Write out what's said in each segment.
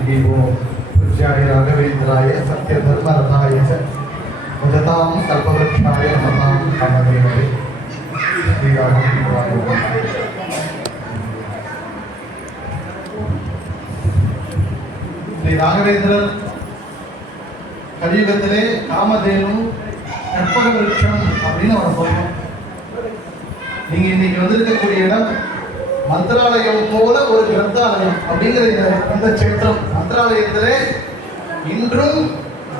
पूज्याय राघवेन्द्राय सत्यधर्मरताय च भजतां कल्पवृक्षाय नमतां कामधेनवे श्रीराघवेन्द्राय श्री राघवेन्द्रர் கலியுகத்திலே காமதேனு கற்பக விருட்சம் அப்படின்னு அவனை சொல்றோம். நீங்க இன்னைக்கு வந்திருக்கக்கூடிய இடம் மந்திராலயம் போல ஒரு கிரந்தாலயம் அப்படிங்கிற இந்த சேத்திரம். மந்திராலயத்திலே இன்றும்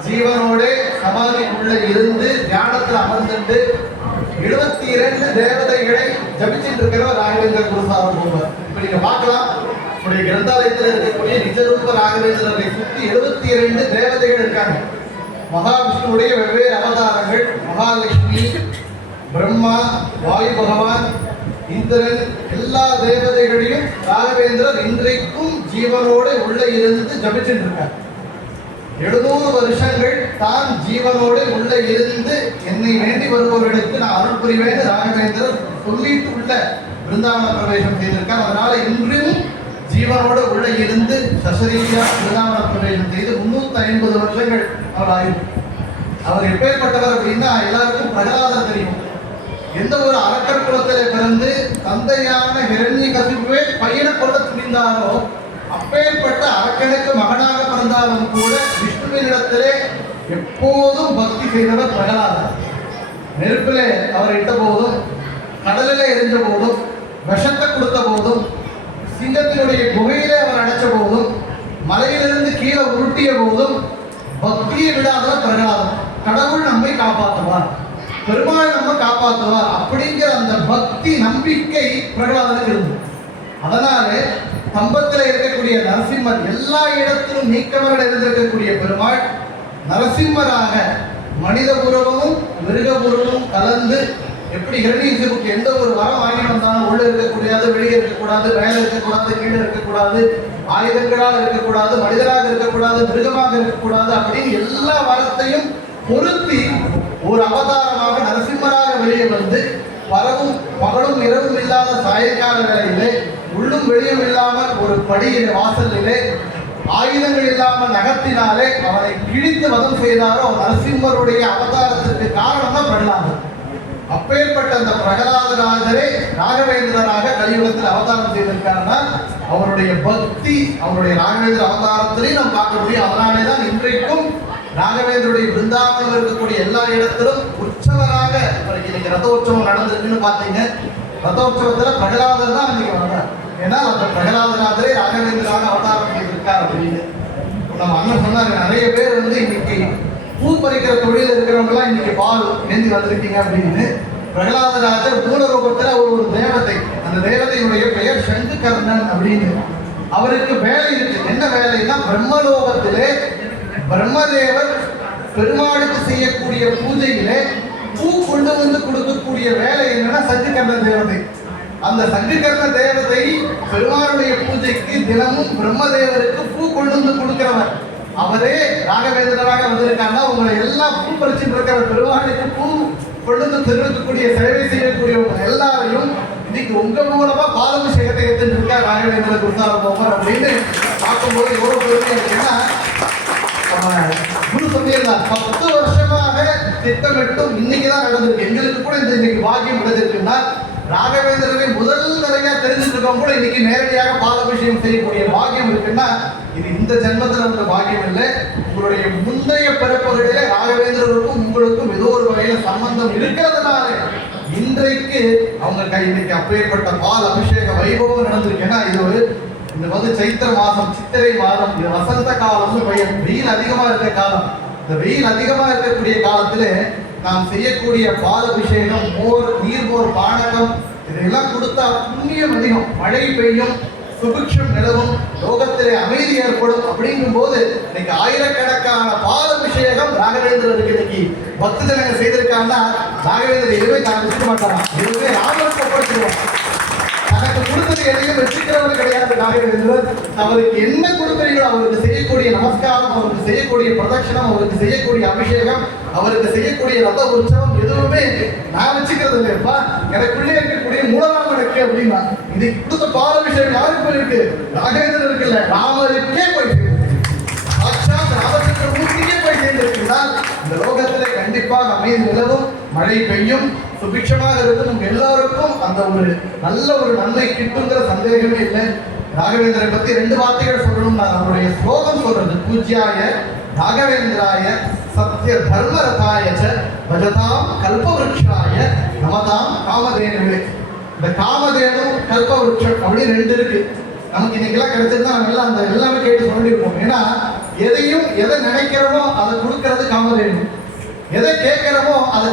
ஜீவனோட சமாதிக்குள்ள இருந்து தியானத்தில் அமர்ந்துட்டு 72 தேவதைகளை ஜபிச்சுட்டு இருக்கிற ராகவேந்திர குருசாமி போவார். இப்ப நீங்க பார்க்கலாம், நம்முடைய கிரந்தாலயத்தில் இருக்கக்கூடிய நிஜரூப ராகவேந்திரரை சுற்றி 72 தேவதைகள் இருக்காங்க. மகாவிஷ்ணுடைய வெவ்வேறு அவதாரங்கள், மகாலட்சுமி, பிரம்மா, வாயு பகவான், இந்திரன், எல்லா தேவதைகளையும் ராகவேந்திரர் இன்றைக்கும் ஜீவனோடு உள்ள இருந்து ஜபிச்சுட்டு இருக்கார். 700 வருஷங்கள் தான் ஜீவனோடு உள்ள இருந்து என்னை வேண்டி வருபவர்களுக்கு நான் அருள் புரிவேன் ராகவேந்திரர் சொல்லிட்டு உள்ள பிருந்தாவன பிரவேசம் செய்திருக்கார். அதனால இன்றும் ஜீவனோடு உள்ள இருந்து சசரீரியா பிருந்தாவன பிரவேசம் செய்து 350 வருஷங்கள் அவர் ஆயுள். அவர் எப்பேற்பட்டவர் அப்படின்னா எல்லாருக்கும் பிரகலாதர் தெரியும். எந்த ஒரு அரக்கர் குலத்திலே பிறந்து தந்தையான ஹிரண்யகசிபுவை பையனை கொள்ள துணிந்தாரோ அப்பேற்பட்ட அரக்கனுக்கு மகனாக பிறந்தாலும் கூட விஷ்ணுவினிடத்திலே எப்போதும் பக்தி செய்தவர் பிரகலாதர். நெருப்பிலே அவர் இட்ட போதும், கடலிலே எரிஞ்ச போதும், விஷத்தை கொடுத்த போதும், சிங்கத்தினுடைய குகையிலே அவர் அடைச்ச போதும், மலையிலிருந்து கீழே உருட்டிய போதும் பக்தியை விடாதவர் பிரகலாதர். கடவுள் நம்மை காப்பாற்றுவார், பெருமாள் நம்ம காப்பாற்றுவார் அப்படிங்கிற அந்த பக்தி நம்பிக்கை பிரகலாதனுக்கு இருந்தது. அதனாலே கம்பத்தில் இருக்கக்கூடிய நரசிம்மர் எல்லா இடத்திலும் நீக்கமர்கள் இருந்திருக்கக்கூடிய பெருமாள் நரசிம்மராக மனித பூர்வமும் மிருக பூர்வமும் கலந்து, எப்படி ஹிரண்யகசிபுக்கு எந்த ஒரு வரம் வாங்கி வந்தாலும் உள்ள இருக்கக்கூடாது, வெளியே இருக்கக்கூடாது, மேலே இருக்கக்கூடாது, கீழே இருக்கக்கூடாது, ஆயுதங்களாக இருக்கக்கூடாது, மனிதராக இருக்கக்கூடாது, மிருகமாக இருக்கக்கூடாது அப்படின்னு எல்லா வரத்தையும் பொருத்தி ஒரு அவதாரமாக நரசிம்மராக வெளியே வந்து பரவும் பகலும் இரவும் இல்லாத சாயங்கால வேளையிலே உள்ளும் வெளியும் இல்லாமல் ஒரு படியில வாசலிலே ஆயுதங்கள் இல்லாமல் நகர்த்தினாலே அவனை கிழித்து வதம் செய்தாரோ நரசிம்மருடைய அவதாரத்திற்கு காரணம் தான் பிரகலாதர். அப்பேற்பட்ட அந்த பிரகலாதராஜரே ராகவேந்திரராக கலியுகத்தில் அவதாரம் செய்திருக்காருன்னா அவருடைய பக்தி அவருடைய ராகவேந்திர அவதாரத்திலையும் நாம் பார்க்க முடியும். அதனாலே தான் இன்றைக்கும் ராகவேந்திரருடைய பிருந்தாவனம் இருக்கக்கூடிய எல்லா இடத்திலும் உற்சவராக இன்னைக்கு ரதோற்சவம் நடந்திருக்குன்னு பார்த்தீங்க. ரதோற்சவத்தில் பிரகலாதர் தான் இன்னைக்கு வந்தார். ஏன்னா அந்த பிரகலாதராஜரே ராகவேந்திராக அவதாரம் செய்திருக்கார் அப்படின்னு நம்ம அண்ணன் சொன்னாங்க. நிறைய பேர் இன்னைக்கு பூ பறிக்கிற தொழில் இருக்கிறவங்கலாம் இன்னைக்கு பால் ஏந்தி வந்திருக்கீங்க அப்படின்னு. பிரகலாதராஜர் மூல ரூபத்தில் ஒரு தேவதை, அந்த தேவதையுடைய பெயர் சங்குகர்ணன் அப்படின்னு. அவருக்கு வேலை இருக்கு. என்ன வேலைன்னா பிரம்மலோகத்திலே பிரம்மதேவர் பெருமாளுக்கு செய்யக்கூடிய பூஜையிலே பூ கொண்டு வந்து கொடுக்கக்கூடிய வேலை என்னன்னா சங்குகர்ண தேவதை. அந்த சங்குகர்ண தேவதை பெருமாளுடைய பூஜைக்கு தினமும் பிரம்மதேவருக்கு பூ கொண்டு வந்து கொடுக்கிறவர். அவரே ராகவேந்திரராக வந்திருக்காங்கன்னா உங்களை எல்லாம் பூ பறிச்சுட்டு இருக்கிற பெருமாளுக்கு பூ கொண்டு வந்து தெரிவிக்கக்கூடிய சேவை செய்யக்கூடியவங்க எல்லாரையும் இன்னைக்கு உங்க மூலமா பாலாபிஷேகத்தை எடுத்துட்டு இருக்கா ராகவேந்திர குருசாமி போவார் அப்படின்னு பார்க்கும்போது எவ்வளவு பெருமையா இருக்குன்னா, குரு சொல்லியிருந்தார் 10 வருஷமாக திட்டமிட்டும் இன்னைக்குதான் நடந்திருக்கு. எங்களுக்கு கூட இந்த இன்னைக்கு பாக்கியம் கிடைச்சிருக்குன்னா ராகவேந்திரரை முதல் தடவையா தெரிஞ்சுட்டு இருக்கவங்க கூட இன்னைக்கு நேரடியாக பாலாபிஷேகம் செய்யக்கூடிய பாக்கியம் இருக்குன்னா இது இந்த ஜென்மத்தில் அந்த பாக்கியம் இல்லை. உங்களுடைய முந்தைய பிறப்புகளிலே ராகவேந்திரருக்கும் உங்களுக்கும் ஏதோ ஒரு வகையில சம்பந்தம் இருக்கிறதுனால இன்றைக்கு அவங்க இன்னைக்கு அப்பேற்பட்ட பால் அபிஷேக வைபவம் நடந்திருக்கு. ஏன்னா இது இந்த சைத்திர மாசம், சித்திரை மாதம், இது வசந்த காலம்னு பெயர். வெயில் அதிகமா இருக்க காலம். இந்த வெயில் அதிகமா இருக்கக்கூடிய காலத்துல நாம் செய்யக்கூடிய பால் அபிஷேகம், மோர், நீர்மோர், பானகம் இதெல்லாம் கொடுத்தா புண்ணியம் அதிகம், மழை பெய்யும், சுபிக்ஷம் நிலவும், லோகத்திலே அமைதி ஏற்படும். அப்படிங்கும் போது இன்னைக்கு ஆயிரக்கணக்கான பால் அபிஷேகம் ராகவேந்திரருக்கு இன்னைக்கு பக்த ஜனங்க செய்திருக்காங்கன்னா ராகவேந்திரர் எதுவுமே தான் விற்க மாட்டாராம், எதுவுமே ராமருக்கு ஒப்படைச்சிருவாங்க. தனக்கு கொடுத்தது எதையும் வச்சுக்கிறவர் கிடையாது ராகவேந்திரர். அவருக்கு என்ன கொடுக்குறீங்களோ அவருக்கு செய்யக்கூடிய நமஸ்காரம், அவருக்கு செய்யக்கூடிய பிரதட்சணம், அவருக்கு செய்யக்கூடிய அபிஷேகம், அவருக்கு செய்யக்கூடிய ரத உற்சவம் எதுவுமே நான் வச்சுக்கிறது இல்லையப்பா, எனக்குள்ளே இருக்கக்கூடிய மூலராமனுக்கு அப்படின்னா. இன்னைக்கு கொடுத்த பாலாபிஷேகம் யாருக்கு போயிருக்கு? ராகவேந்திரருக்கு இல்லை, ராமருக்கே போயிருக்கு. இந்த லோகத்திலே கண்டிப்பாக அமைதி நிலவும், மழை பெய்யும், சுபிட்சமாக இருக்கும். உங்க எல்லாருக்கும் அந்த ஒரு நல்ல ஒரு நன்மை கிட்டுங்கிற சந்தேகமே இல்லை. ராகவேந்திரரை பத்தி 2 வார்த்தைகள் சொல்லணும். நான் அவருடைய ஸ்லோகம் சொல்றது, பூஜ்யாய ராகவேந்திராய சத்ய தர்மரதாய பஜதாம் கல்பவருஷாய நமதாம் காமதேனுவே. இந்த காமதேனு கல்பவருஷம் அப்படின்னு 2 இருக்கு. நமக்கு இன்னைக்கெல்லாம் கிடைச்சிருந்தா நம்ம எல்லாம் அந்த எல்லாமே கேட்டு சொல்லியிருப்போம். ஏன்னா எதை நினைக்கிறோமோ அதை கொடுக்கறது காமதேனு, எதை கேட்கிறோமோ அதை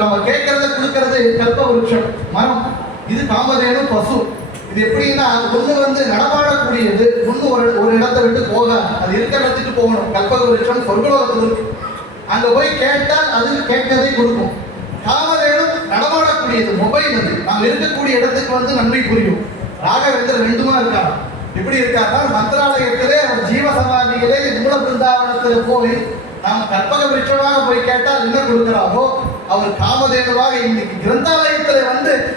நம்ம கேட்கறத கொடுக்கறது கல்பவருஷம் மரம். இது காமதேனு பசு. இது எப்படின்னா ஒண்ணு நடமாடக்கூடியது, ஒண்ணு ஒரு இடத்தை விட்டு போக, அது இருக்கிற இடத்துக்கு போகணும். கல்பவருஷம் சொர்க்கலோகத்தில் இருக்கு, அங்க போய் கேட்டால் அது கேட்கறதை கொடுக்கும். காமதேனு நடமாடக்கூடியது, மொபைல். அது நாம் இருக்கக்கூடிய இடத்துக்கு நன்மை புரியும். ராகவேந்தர் 2மா இருக்கார். எப்படி இருக்காருன்னா மந்திராலயத்திலே ஜீவசமாதிகளே மூல பிருந்தாவனத்தில் போய் நாம் கற்பக விருட்சமாக போய் கேட்டால் என்ன கொடுக்கிறாரோ அவர் காமதேனுவாக இன்னைக்கு கிரந்தாலயத்தில்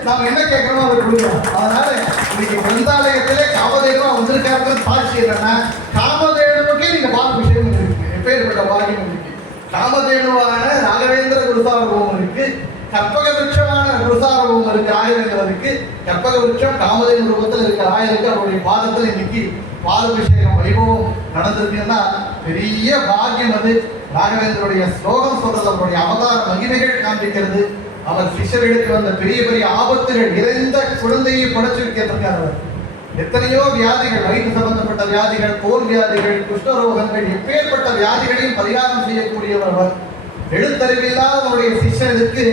நாம் என்ன கேட்கிறோமோ அவர் கொடுக்கிறார். அதனால இன்னைக்கு கிரந்தாலயத்திலே காமதேனுவா வந்திருக்காரு. சாட்சி என்னன்னா காமதேனுவுக்கே நீங்க பாகியம் இருக்கு, எப்பேற்பட்ட பாகியம் இருக்கு. காமதேனுவான ராகவேந்திர குருசாரபவம் இருக்கு, கற்பக விருட்சமான குருசாரபவம் இருக்கு ராகவேந்திரருக்கு. கற்பக விருட்சம் காமதேனு ரூபத்தில் இருக்கிற ராயருக்கு அவருடைய பாதத்தில் இன்னைக்கு பாலாபிஷேகம் வைபவம் நடந்திருக்குன்னா பெரிய பாக்கியம். அது ராகவேந்தருடைய ஸ்லோகம் சொல்றது, அவருடைய அவதார மகிமைகள் காண்பிக்கிறது. அவர் சிஷ்யர்களுக்கு வந்த பெரிய பெரிய ஆபத்துகள், இறைந்த குழந்தையை படைச்சிருக்கிறார். அவர் எத்தனையோ வியாதிகள், வயிற்று சம்பந்தப்பட்ட வியாதிகள், தோல் வியாதிகள், குஷ்டரோகங்கள், எப்பேற்பட்ட வியாதிகளையும் பரிகாரம் செய்யக்கூடியவர் அவர். எழுத்தறிவில்லாதவருடைய சிஷ்யனுக்கு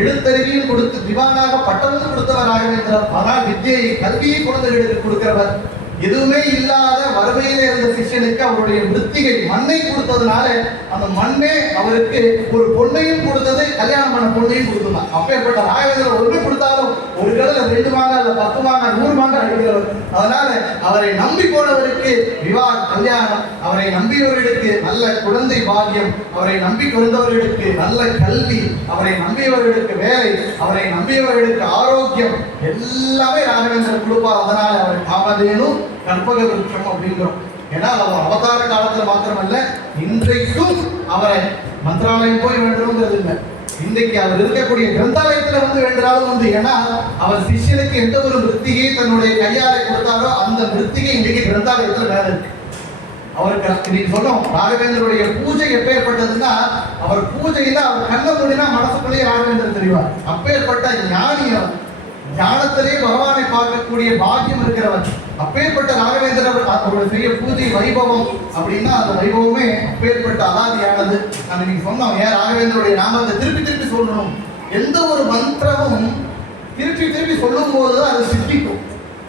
எழுத்தறிவியும் கொடுத்து திவானாக பட்டமும் கொடுத்தவர் ராகவேந்திரர். ஆனால் வித்தியை, கல்வியை குழந்தைகளுக்கு கொடுக்கிறவர். எதுவுமே இல்லாத வறுமையிலே இருந்த சிஷ்யனுக்கு அவருடைய விருத்திகை மண்ணை கொடுத்ததுனால அந்த மண்ணே அவருக்கு ஒரு பொண்ணையும் கொடுத்தது, கல்யாணம் பண்ண பொண்ணையும் கொடுத்துதான். அப்பேற்பட்ட ராகவேந்திரர் ஒன்று கொடுத்தாலும் ஒரு கடல 2 மாங்க அல்ல 10 மாங்க 100 மாங்க அடிக்கிறவர். அதனால அவரை நம்பி போனவருக்கு விவாக கல்யாணம், அவரை நம்பியவர்களுக்கு நல்ல குழந்தை பாக்கியம், அவரை நம்பி வந்தவர்களுக்கு நல்ல கல்வி, அவரை நம்பியவர்களுக்கு வேலை, அவரை நம்பியவர்களுக்கு ஆரோக்கியம் எல்லாமே ராகவேந்திரர் கொடுப்பார். அதனால அவர் காமதேனு கற்பக விருட்சம் அப்படிங்கிறோம். ஏன்னா அவர் அவதார காலத்துல மாத்திரமல்ல, இன்றைக்கும் அவரை மந்திராலயம் போய் வேண்டும்ங்கிறது இல்லை. இன்றைக்கு அவர் இருக்கக்கூடிய கிரந்தாலயத்துல வேண்டாலும் ஏன்னா அவர் சிஷ்யனுக்கு எந்த ஒரு விருத்தியை தன்னுடைய கையாலை கொடுத்தாரோ அந்த விருத்திகை இன்றைக்கு கிரந்தாலயத்துல வேலை இருக்கு. அவருக்கு இன்னைக்கு சொன்னோம், ராகவேந்தருடைய பூஜை எப்பேற்பட்டதுன்னா அவர் பூஜையில அவர் கண்ண மூடினா மனசுக்குள்ளேயே ராகவேந்தர் தெரிவார். அப்பேற்பட்ட ஞானியம், ஞானத்திலே பகவானை பார்க்கக்கூடிய பாக்கியம் இருக்கிறவர். அப்பேற்பட்ட ராகவேந்திரர் அவருடைய பெரிய பூஜை வைபவம் அப்படின்னா அந்த வைபவமே அப்பேற்பட்ட அலாதியானது. நம்ம இன்னைக்கு சொன்னோம், ஏன் ராகவேந்தருடைய நாமத்தை திருப்பி திருப்பி சொல்லணும். எந்த ஒரு மந்திரமும் திருப்பி திருப்பி சொல்லும் போதுதான் அது சித்திக்கும்.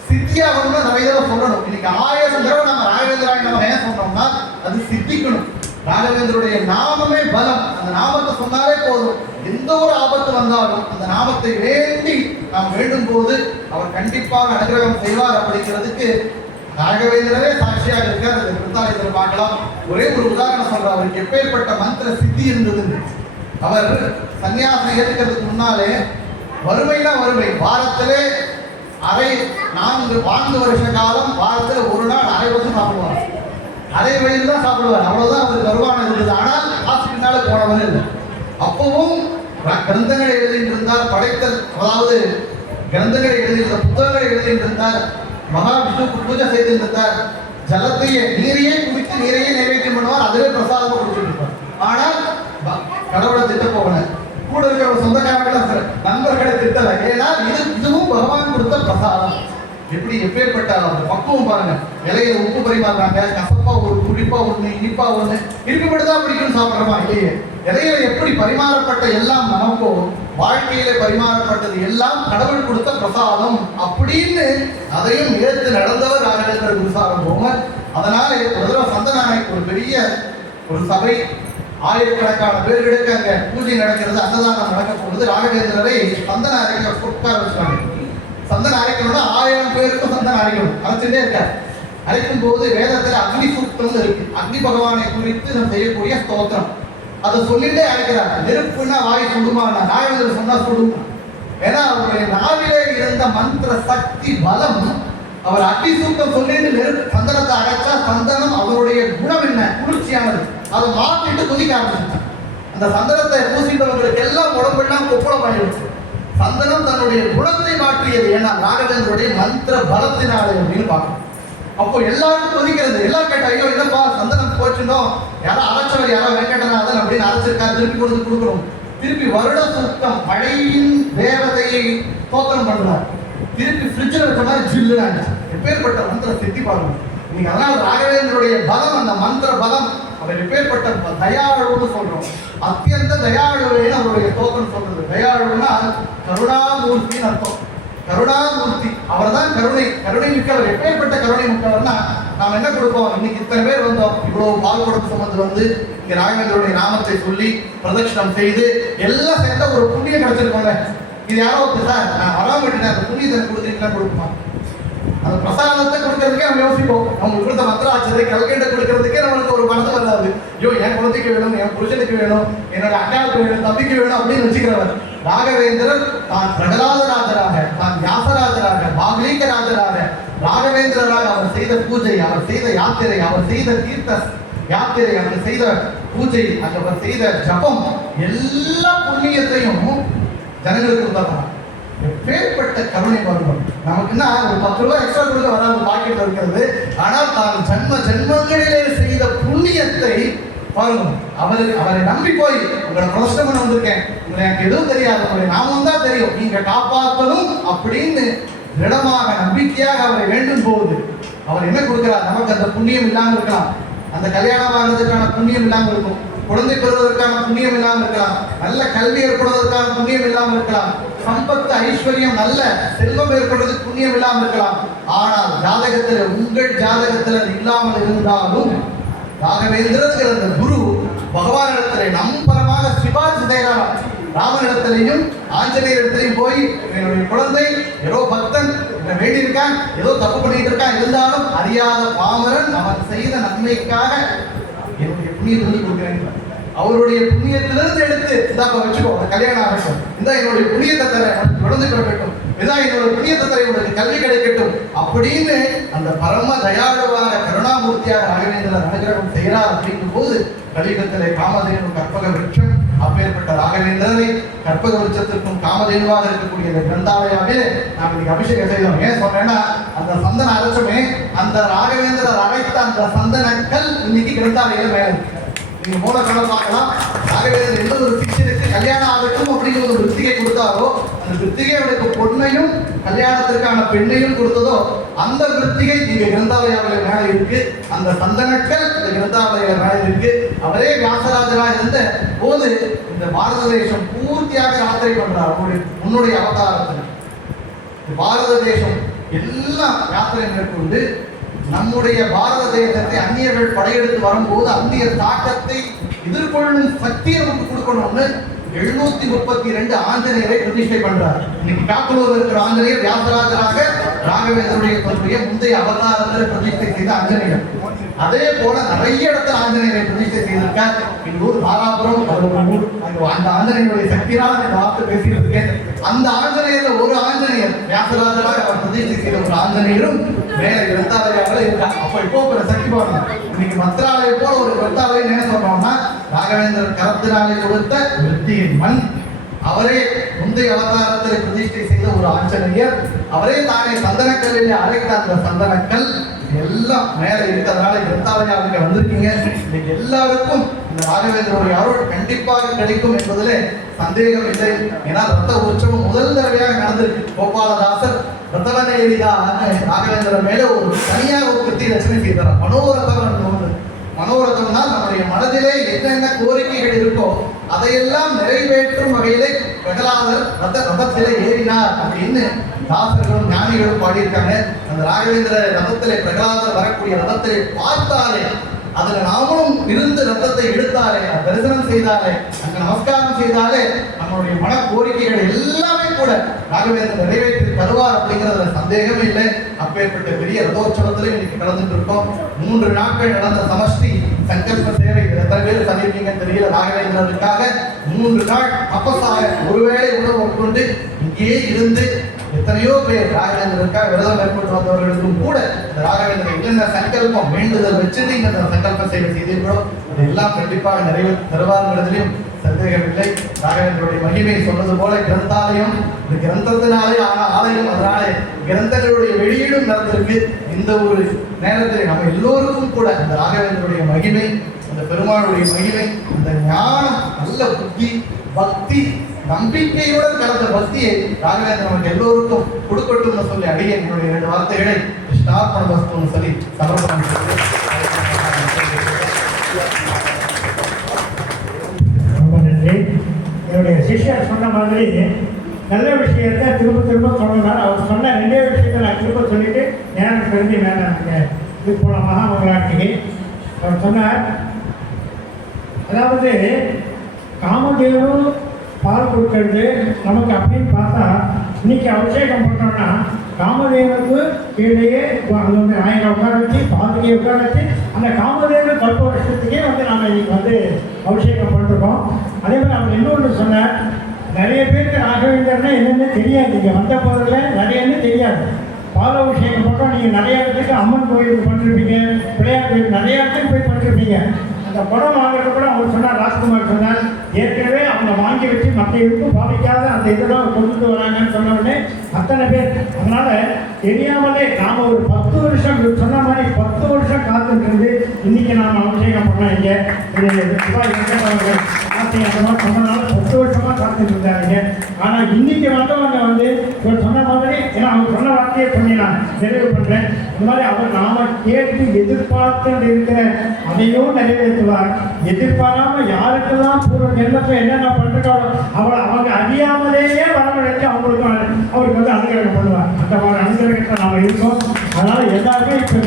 சித்தியாகணும்னா நிறைய தடவை சொல்லணும். இன்னைக்கு 1000 தடவை நம்ம ராகவேந்திராய நம்ம ஏன் சொன்னோம்னா அது சித்திக்கணும். ராகவேந்தருடைய நாமமே பலம். அந்த நாமத்தை சொன்னாலே போதும், எந்த ஒரு ஆபத்து வந்தாலும் அந்த நாமத்தை வேண்டி நாம் வேண்டும் போது அவர் கண்டிப்பாக அனுகிரகம் செய்வார். அப்படிங்கிறதுக்கு ராகவேந்திரரே சாட்சியாக இருக்கார். அந்த கிருத்தாலயத்தில் பார்க்கலாம். ஒரே ஒரு உதாரணம் சொல்றார், அவருக்கு எப்பேற்பட்ட மந்திர சித்தி இருந்தது. அவர் சன்னியாசம் ஏற்றுக்கிறதுக்கு முன்னாலே வறுமைனா வறுமை, வாரத்திலே 4 வருஷ காலம் வாரத்தில் ஒரு நாள் அரை வருஷம் சாப்பிடுவார். அரை வயது தான் சாப்பிடுவார், அவ்வளவுதான் அவருக்கு வருமானம் இருந்தது. ஆனால் காசு பின்னால போனவன் இல்லை. அப்பவும் கிரந்தங்களை எழுதியிருந்தார், படைத்தல், அதாவது கிரந்தங்களை எழுதியிருந்த புத்தகங்களை எழுதியிருந்தார், மகாவிஷ்ணுக்கு பூஜை செய்திருந்தார், ஜலத்தையே நீரையே குடித்து நீரையே நைவேத்தியம் பண்ணுவார், அதுவே பிரசாதமாக குடிச்சுட்டு இருப்பார். ஆனால் கடவுளை திட்ட போகல, கூட இருக்கிற சொந்தக்காரங்களை நண்பர்களை திட்டல. ஏன்னா இதுவும் பகவான் கொடுத்த பிரசாதம். எப்படி எப்பேற்பட்ட அந்த பக்குவம் பாருங்க. இலையில உப்பு பரிமாறுறாங்க, கசப்பா ஒரு புளிப்பா ஒண்ணு இனிப்பா ஒண்ணு, இனிப்புப்படுதான் பிடிக்கும் சாப்பிட்றோமா இல்லையே. இலையில எப்படி பரிமாறப்பட்ட எல்லாம் நமக்கோ வாழ்க்கையில பரிமாறப்பட்டது எல்லாம் கடவுள் கொடுத்த பிரசாதம் அப்படின்னு அதையும் ஏற்று நடந்தவர் ராகவேந்திர குருசாரபவம். அதனால ஒரு தடவை சந்தனாய்க்கு ஒரு பெரிய ஒரு சபை, ஆயிரக்கணக்கான பேர்களுக்கு அங்க பூஜை நடக்கிறது, அன்னதானம் நடக்க போகுது. ராகவேந்திரரை சந்தன அரைக்க உட்கார வச்சுட்டாங்க. சந்தனம் அரைக்கணும்னா 1000 பேருக்கும் சந்தனம் அரைக்கணும், அரைச்சுட்டே இருக்காரு. அரைக்கும் போது வேதத்துல அக்னி சூக்தம் இருக்கு, அக்னி பகவானை குறித்து நம்ம செய்யக்கூடிய ஸ்தோத்திரம், அதை சொல்லிட்டே அரைக்கிறார். நெருப்புன்னா வாய் சுடுமா, ராகவேந்திரர் சொன்னா சுடுமா. ஏன்னா அவருடைய நாவிலே இருந்த மந்திர சக்தி பலம். அவர் அக்னி சூக்தம் சொல்லிட்டு நெருப்பு சந்தனத்தை அரைச்சா சந்தனம் அவருடைய குணம் என்ன, குளிர்ச்சியானது, அதை மாற்றிட்டு கொதிக்க ஆரம்பிச்சுட்டார். அந்த சந்தனத்தை பூசிட்டவங்களுக்கு எல்லாம் உடம்பெல்லாம் கொப்பளம் ஆயிடுச்சு. சந்தனம் தன்னுடைய குணத்தை மாற்றியது. ஏன்னா ராகவேந்தருடைய மந்திர பலத்தினாலே அப்படின்னு பார்க்கணும். அப்போ எல்லாரும் கொதிக்கிறது. எல்லாம் கேட்டா, ஐயோ என்னப்பா சந்தனம் போச்சுனோம், யாரோ அரைச்சவர் யாரோ வெங்கடநாதன் அப்படின்னு அரைச்சிருக்காரு, திருப்பி கொடுக்கணும். திருப்பி வருட சுத்தம் மழையின் தேவதையை தோத்திரம் பண்றார். திருப்பி ஃப்ரிட்ஜில் வச்ச மாதிரி ஜில்லு ஆயிடுச்சு. எப்பேற்பட்ட மந்திர சித்தி பாருங்க நீங்க. அதனால ராகவேந்தருடைய பலம், அந்த மந்திர பலம், அவர் எப்பேற்பட்ட தயாளுன்னு சொல்றோம். அத்தியந்த தயாளுன்னு அவருடைய தோத்திரம் சொல்றது. தயாளுன்னா கருணாமூர்த்தின்னு அர்த்தம். கருணாமூர்த்தி, அவர் தான் கருணை மிக்கவர். எப்பேற்பட்ட கருணை மிக்கவர்னா, நாம் என்ன கொடுப்போம், இன்னைக்கு இத்தனை பேர் வந்தோம், இவ்வளவு பால் கொடுப்பு சுமந்து வந்து இங்க ராகவேந்தருடைய நாமத்தை சொல்லி பிரதட்சணம் செய்து எல்லாம் சேர்ந்த ஒரு புண்ணியம் கிடைச்சிருக்கோங்க. இது யாரோ சார் நான் வராம விட்டுட்டேன், அந்த புண்ணியத்தை கொடுக்குறீங்களா கொடுக்குமா? அந்த பிரசாதத்தை கொடுக்கறதுக்கே நம்ம யோசிப்போம். நம்ம கொடுத்த மந்திராட்சதை கல்கண்டை கொடுக்கறதுக்கே நம்மளுக்கு ஒரு மனது வராது. ஐயோ என் குழந்தைக்கு வேணும், என் புருஷனுக்கு வேணும், என்னோட அக்காவுக்கு வேணும், தம்பிக்கு வேணும் அப்படின்னு வச்சுக்கிறவர். ராகவேந்திரர் தான் பிரகலாதராஜராக, தான் வியாசராஜராக, பாகலீகராஜராக, ராகவேந்திரராக அவர் செய்த பூஜை, அவர் செய்த யாத்திரை, அவர் செய்த தீர்த்த யாத்திரை, அவர் செய்த பூஜை, அவர் செய்த ஜபம், எல்லா புண்ணியத்தையும் ஜனங்களுக்கு உண்டாகும். எப்பேற்பட்ட கருணை வருவோம். நமக்குன்னா ஒரு 10 ரூபாய் எக்ஸ்ட்ரா கொடுக்க வராது பாக்கெட்ல இருக்கிறது. ஆனால் தான் ஜென்மங்களிலே செய்த புண்ணியத்தை பாருங்க. அவரை நம்பி போய் உங்களை பிரச்சனை பண்ண வந்திருக்கேன், உங்களை எனக்கு எதுவும் தெரியாது, உங்களை நாமும் தான் தெரியும், நீங்க காப்பாற்றணும் அப்படின்னு திடமாக நம்பிக்கையாக அவரை வேண்டும் போது அவர் என்ன கொடுக்கிறார்? நமக்கு அந்த புண்ணியம் இல்லாமல் இருக்கலாம், அந்த கல்யாணம் ஆகிறதுக்கான புண்ணியம் இல்லாமல் இருக்கும், குழந்தை பெறுவதற்கான புண்ணியம் இல்லாமல் இருக்கலாம், நல்ல கல்வி ஏற்படுவதற்கான புண்ணியம் இல்லாமல் இருக்கலாம், சம்பத்து ஐஸ்வர்யம் நல்ல செல்வம் ஏற்படுவதற்கு புண்ணியம் இல்லாமல் இருக்கலாம். ஆனால் ஜாதகத்தில், உங்கள் ஜாதகத்தில் அது இல்லாமல் இருந்தாலும் ராகவேந்திரங்கிற அந்த குரு பகவானிடத்திலே நம்பரமாக சிபாரிசு செய்கிறார். ராமனிடத்திலையும் ஆஞ்சநேயரிடத்திலையும் போய் என்னுடைய குழந்தை ஏதோ பக்தன் என்ன வேண்டியிருக்கான், ஏதோ தப்பு பண்ணிட்டு இருக்கான், இருந்தாலும் அறியாத பாமரன் அவன் செய்த நன்மைக்காக என்னுடைய புண்ணியத்தை சொல்லி கொடுக்கிறேன். அவருடைய புண்ணியத்திலிருந்து எடுத்து இதாப்ப வச்சுக்கோ, கல்யாணம் ஆகட்டும், இந்த என்னுடைய புண்ணியத்தை தர குழந்தை பிறக்கட்டும், இதான் என்னோட புண்ணியத்தை தர உனக்கு கல்வி கிடைக்கட்டும் அப்படின்னு அந்த பரம தயாளுவாக கருணாமூர்த்தியாக ராகவேந்திரர் அனுகிரகம் செய்கிறார். அப்படிங்கும் போது கலியுகத்திலே காமதேனு கற்பக விருட்சம், அப்பேற்பட்ட ராகவேந்திரரை கற்பக விருட்சத்திற்கும் காமதேனுவாக இருக்கக்கூடிய இந்த கிரந்தாலயாவே நாம் இன்னைக்கு அபிஷேகம் செய்தோம். ஏன் சொன்னேன்னா, அந்த சந்தன அரைச்சமே, அந்த ராகவேந்திரர் அரைத்த அந்த சந்தனக்கல் இன்னைக்கு கிரந்தாலயம் மேல இருக்கு. நீங்க மூல கணக்கு பார்க்கலாம். ராகவேந்திரர் எந்த ஒரு சிக்ஷனுக்கு கல்யாணம் ஆகட்டும் அப்படிங்கிற ஒரு விருத்திகை கொடுத்தாரோ, அந்த விருத்திகை அவனுக்கு பொண்ணையும் கல்யாணத்திற்கான பெண்ணையும் கொடுத்ததோ, அந்த விருத்திகை இங்க கிரந்தாலயாவில் மேல இருக்கு. அந்த சந்தனக்கல் இந்த கிரந்தாலய மேல இருக்கு. அவரே வியாசராஜராக இருந்த போது இந்த பாரத தேசம் பூர்த்தியாக யாத்திரை பண்றார். அவருடைய முன்னுடைய அவதாரத்தில் பாரத தேசம் எல்லாம் யாத்திரை மேற்கொண்டு நம்முடைய பாரத தேசத்தை அந்நியர்கள் படையெடுத்து வரும்போது அந்நிய தாக்கத்தை எதிர்கொள்ளும் சக்தியை நமக்கு கொடுக்கணும்னு 732 ஆஞ்சநேயரை பிரதிஷ்டை பண்றார். இன்னைக்கு காக்கலூர் இருக்கிற ஆஞ்சநேயர் வியாசராஜராக ராகவேந்தருடைய தன்னுடைய முந்தைய அவதாரத்தில் பிரதிஷ்டை செய்த ஆஞ்சநேயர். அதே போல நிறைய இடத்துல ஆஞ்சநேயரை பிரதிஷ்டை செய்திருக்கார். இன்னொரு தாராபுரம் அந்த ஆஞ்சநேயருடைய சக்தியால் இந்த வார்த்தை பேசியிருக்கேன். அந்த ஆஞ்சநேயர் ஒரு ஆஞ்சநேயர் வியாசராஜராக அவர் பிரதிஷ்டை செய்த ஒரு ஆஞ்சநேயரும் மேல கிரந்தாலயாவில் இருக்கார். அப்ப இப்போ ஒரு சக்தி பாருங்க. இன்னைக்கு மந்திராலயம் போல ஒரு கிரந்தாலயம் என்ன சொல்றோம்னா, ராகவேந்திரர் கரத்தினாலே கொடுத்த விருத்தியின் மண், அவரே முந்தைய அவதாரத்தில் பிரதிஷ்டை செய்த ஒரு ஆஞ்சநேயர், அவரே தானே சந்தனக்கல்லிலே அரைத்த அந்த சந்தனக்கல் எல்லாம் மேல இருக்கிறதுனால கிரந்தாலயாவுக்கு வந்திருக்கீங்க. இன்னைக்கு எல்லாருக்கும் இந்த ராகவேந்திரருடைய அருள் கண்டிப்பாக கிடைக்கும் என்பதிலே சந்தேகம் இல்லை. ஏன்னா ரத்த உற்சவம் முதல் தடவையாக நடந்திருக்கு. கோபாலதாசர் ராகவேந்திரர் மேல ஒரு தனியாக ஒரு கிருத்தி ரச்சனை செய்தார். மனோரதம்னா நம்முடைய மனதிலே என்னென்ன கோரிக்கைகள் இருக்கோ அதையெல்லாம் நிறைவேற்றும் வகையிலே பிரகலாதர் ரதத்திலே ஏறினார் அப்படின்னு தாசர்களும் ஞானிகளும் பாடியிருக்காங்க. அந்த ராகவேந்திர ரதத்திலே பிரகலாதர் வரக்கூடிய ரதத்திலே பார்த்தாலே, அதுல நாமளும் இருந்து ரத்தத்தை எடுத்தாலே, தரிசனம் செய்தாலே, அங்க நமஸ்காரம் செய்தாலே நம்மளுடைய மன கோரிக்கைகள் எல்லாமே கூட ராகவேந்திரர் நிறைவேற்றி தருவார் அப்படிங்கிறதுல சந்தேகமே இல்லை. அப்பேற்பட்ட பெரிய ரதோற்சவத்திலே இன்னைக்கு கலந்துட்டு இருக்கோம். 3 நாட்கள் நடந்த சமஷ்டி சங்கல்ப சேவை எத்தனை பேர் பண்ணிருக்கீங்கன்னு தெரியல. ராகவேந்திரருக்காக 3 நாள் தபஸாக ஒருவேளை உணவு கொண்டு இங்கேயே இருந்து எத்தனையோ பேர் ராகவேந்திரருக்காக விரதம் மேற்கொண்டு வந்தவர்களுக்கும் கூட இந்த ராகவேந்திரர் என்னென்ன சங்கல்பம் வேண்டுதல் வச்சது இந்த சங்கல்ப சேவை செய்தீர்களோ அதெல்லாம் கண்டிப்பாக நிறைவேற்றி தருவாருங்கிறதுலையும் சந்தேகமில்லை. ராகவேந்திரனுடைய மகிமை சொன்னது போல கிரந்தாலயம், இந்த கிரந்தத்தினாலே ஆலயம், அதனாலே கிரந்தங்களுடைய வெளியீடும் நடந்திருக்கு. இந்த ஒரு நேரத்தில் நம்ம எல்லோருக்கும் கூட இந்த ராகவேந்திரனுடைய மகிமை, அந்த பெருமாளுடைய மகிமை, அந்த ஞானம், நல்ல புத்தி, பக்தி, நம்பிக்கையுடன் கலந்த பக்தியை ராகவேந்திரன் நமக்கு எல்லோருக்கும் கொடுக்கட்டும்னு சொல்லி அடியே என்னுடைய 2 வார்த்தைகளை ஸ்டார்ட் பண்ண சொல்லி சமர்ப்பணம் செய்து ரொம்ப நன்றி. என்னுடைய சிஷ்யர் சொன்ன மாதிரி நல்ல விஷயத்தை திரும்ப சொன்னார். அவர் சொன்ன 2 விஷயத்தை நான் திரும்ப சொல்லிட்டு நேரம் கருதி நான் இது போல மகாமங்களாட்சிக்கு அவர் சொன்னார். அதாவது காமதேவன் பால் கொடுக்கறது நமக்கு அப்படின்னு பார்த்தா இன்னைக்கு அபிஷேகம் பண்ணோம்னா காமதேவனுக்கு கீழேயே அது வந்து 1000 உட்கார வச்சு பாதுகையை உட்கார வச்சு அந்த காமதேவன் 10 வருஷத்துக்கே வந்து நாம் இன்னைக்கு வந்து அபிஷேகம் பண்ணிருக்கோம். அதே மாதிரி அவர் இன்னொன்று சொன்னார், நிறைய பேருக்கு ராகவேந்தர்னா என்னென்னு தெரியாது. இங்கே வந்த போதில் நிறையன்னு தெரியாது. பால் அபிஷேகம் பண்ணுறோம். நீங்கள் நிறைய இடத்துக்கு அம்மன் கோயிலுக்கு பண்ணிருப்பீங்க, பிள்ளையார் கோயில் நிறைய இடத்துக்கு போய் பண்ணிருப்பீங்க. அந்த படம் வாங்குறது கூட அவர் சொன்னார், ராஜ்குமார் சொன்னார், ஏற்கனவே அவங்க வாங்கி வச்சு மற்ற இருக்கும் பாதிக்காத அந்த இதெல்லாம் கொண்டுட்டு வராங்கன்னு சொன்ன உடனே அத்தனை பேர். அதனால தெரியாமலே நாம் ஒரு 10 வருஷம் சொன்ன மாதிரி 10 வருஷம் காத்துட்டு இன்னைக்கு நாம் அபிஷேகம் பண்ணோம். இங்கே சொன்னனால 10 வருஷமாக காத்துட்டு இருந்தாங்க. ஆனால் இன்னைக்கு வந்தவங்க வந்து இவர் சொன்ன மாதிரி, ஏன்னா அவங்க சொன்ன வார்த்தையை பண்ணி நான் நிறைவு பண்ணுறேன். இந்த மாதிரி அவர் நாம கேட்டு எதிர்பார்த்து இருக்கிற அதையும் நிறைவேற்றுவார். எதிர்பாராம யாருக்கெல்லாம் பூர்வ ஜென்மத்தை என்னென்ன பண்ணுறாங்களோ அவங்க அறியாமலேயே வரவழைச்சு அவருக்கு வந்து அனுகிரகம் பண்ணுவார். அந்த மாதிரி அனுகிரகத்தை நாம் இருக்கோம். அதனால் எல்லாருமே இப்போ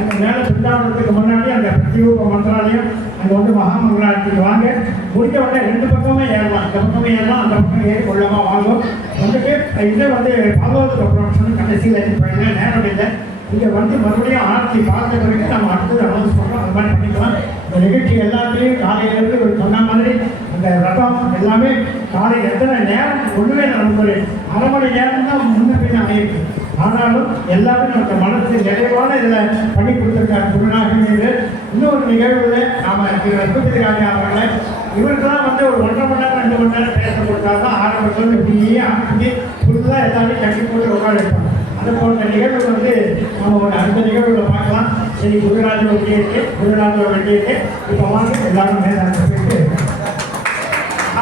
அந்த மேலே பிருந்தாவனத்துக்கு முன்னாடி அந்த பிரதிரூப மந்திராலயம் அங்கே வந்து மகாமங்களாட்சிக்கு வாங்க. முடிஞ்ச உடனே 2 பக்கமே ஏறலாம். இந்த பக்கமே ஏறலாம், அந்த பக்கம் ஏறி கொள்ளமாக வாங்கும். வந்துட்டு இதை வந்து பாகவத ப்ரொடக்ஷன் கடைசியில் போயிடுங்க, நேரம் இல்லை. இங்கே வந்து மறுபடியும் ஆர்த்தி பார்த்த பிறகு நம்ம அடுத்தது அனௌன்ஸ் பண்ணுறோம். அது மாதிரி பண்ணிக்கலாம். இந்த நிகழ்ச்சி எல்லாத்தையும் காலையிலேருந்து சொன்ன மாதிரி அந்த ரதம் எல்லாமே காலை எத்தனை நேரம் ஒன்றுமே நமக்கு 1/2 மணி நேரம் தான் முன்ன பின்ன ஆகிருக்கு. ஆனாலும் எல்லாமே நமக்கு மனசு நிறைவான இதில் பண்ணி கொடுத்துருக்காரு குருநாகர். இன்னொரு நிகழ்வில் நாம் ரகுபதி ராஜா அவர்களை இவருக்கெல்லாம் வந்து ஒரு 1.5 மணி நேரம் 2 மணி நேரம் பேச கொடுத்தா தான் ஆரம்பத்தில் இப்படியே ஆரம்பிச்சு புதுதாக எல்லாமே கட்டி போட்டு உட்கார வைப்பாங்க. அது போன்ற நிகழ்வு வந்து நம்ம ஒரு அடுத்த நிகழ்வுகளை பார்க்கலாம். சரி, குருராஜோட வெட்டியிருக்கு, குருராஜோட வெட்டியிருக்கு. இப்போ வாங்க எல்லாரும் மேலே போயிட்டு